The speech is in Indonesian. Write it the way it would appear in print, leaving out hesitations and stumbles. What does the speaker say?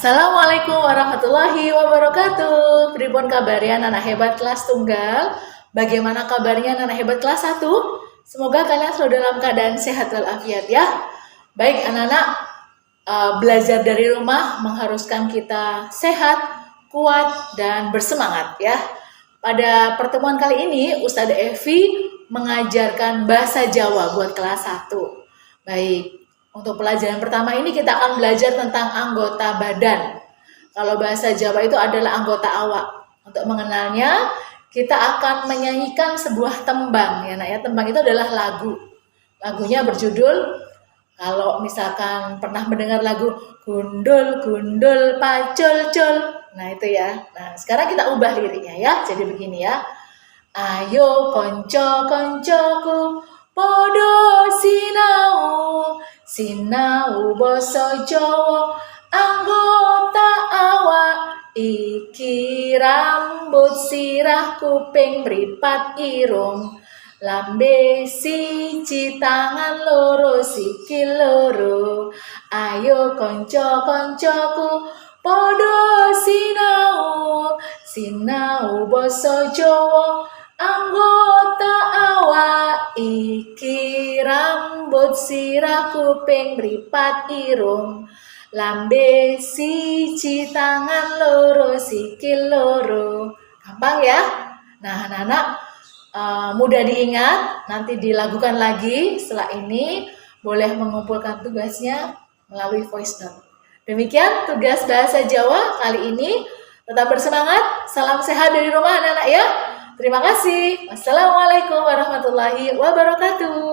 Assalamualaikum warahmatullahi wabarakatuh. Pripun kabarnya anak hebat kelas tunggal? Bagaimana kabarnya anak hebat kelas 1? Semoga kalian selalu dalam keadaan sehat walafiat ya. Baik anak-anak, belajar dari rumah mengharuskan kita sehat, kuat, dan bersemangat ya. Pada pertemuan kali ini Ustazah Evi mengajarkan bahasa Jawa buat kelas 1. Baik, untuk pelajaran pertama ini kita akan belajar tentang anggota badan. Kalau bahasa Jawa itu adalah anggota awak. Untuk mengenalnya, kita akan menyanyikan sebuah tembang ya nak ya. Tembang itu adalah lagu. Lagunya berjudul, kalau misalkan pernah mendengar lagu Gundul Gundul Pacul Cul. Nah itu ya. Nah sekarang kita ubah liriknya ya. Jadi begini ya. Ayo konco koncoku podo sinau sinau basa Jawa anggota awak iki rambut sirah kuping mripat irung lambe siji tangan loro sikil loro ayo konco-koncoku podo sinau sinau basa Jawa anggota awak iki rambut sirah kuping mripat irung lambe siji tangan loro sikil loro. Gampang ya. Nah anak-anak, mudah diingat, nanti dilakukan lagi. Setelah ini boleh mengumpulkan tugasnya melalui voice note. Demikian tugas bahasa Jawa kali ini. Tetap bersemangat, salam sehat dari rumah anak-anak ya. Terima kasih. Wassalamualaikum warahmatullahi wabarakatuh.